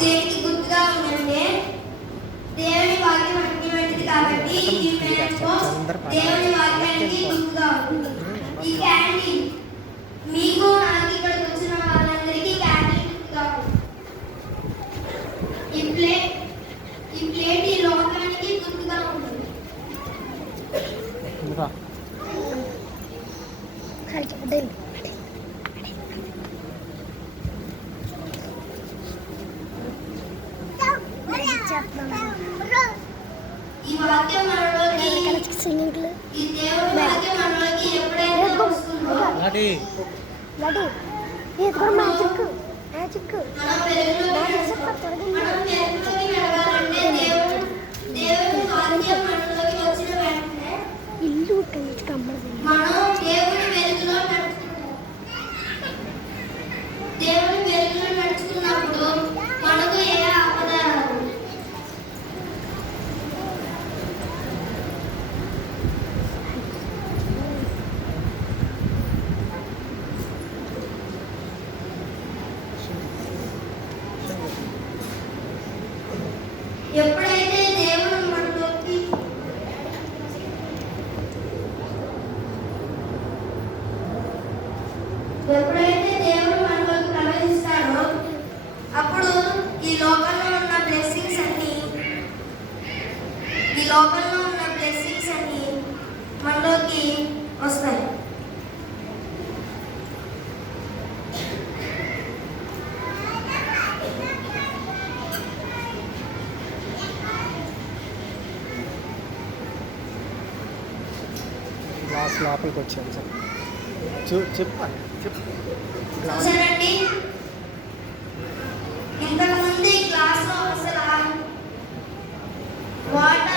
దేనికి గుర్తుగా ఉందంటే దేవుని వాక్యం అగ్నివంటిది కాబట్టి ఈ మ్యాంగో దేవుని వాక్యానికి గుర్తుగా ఉంది. ఈ క్యాండిల్ మీకు నాకు ఇక్కడికి వచ్చిన వాళ్ళందరికీ క్యాండిల్ గుర్తుగా ఉంది. ఈ ప్లేట్ ఈ లోకానికి గుర్తుగా ఉంటుంది. ఈ వాక్యం మనలోకి ఈ దేవుని వాక్యం మనలోకి ఎప్పుడైతే వస్తుందో మనం వెలుగులోకి వెళ్ళాలంటే దేవుని వాక్యం మనలోకి వచ్చిన వెంటనే మనం దేవుని వెలుగులో నడుచుకుంటాం. దేవుని వెలుగులో నడుచుకున్నప్పుడు మనకు ఏ ఆపద రాదు. ఎప్పుడైతే దేవుడు మనలోకి ప్రవేశిస్తాడో అప్పుడు ఈ లోకంలో ఉన్న బ్లెస్సింగ్స్ అన్ని మనలోకి వస్తాయి. గ్లాస్ లోపలికి వచ్చాను సార్ చెప్పండి చూసారండి, ఇంతకుముందు ఈ క్లాస్లో అసలు వాటర్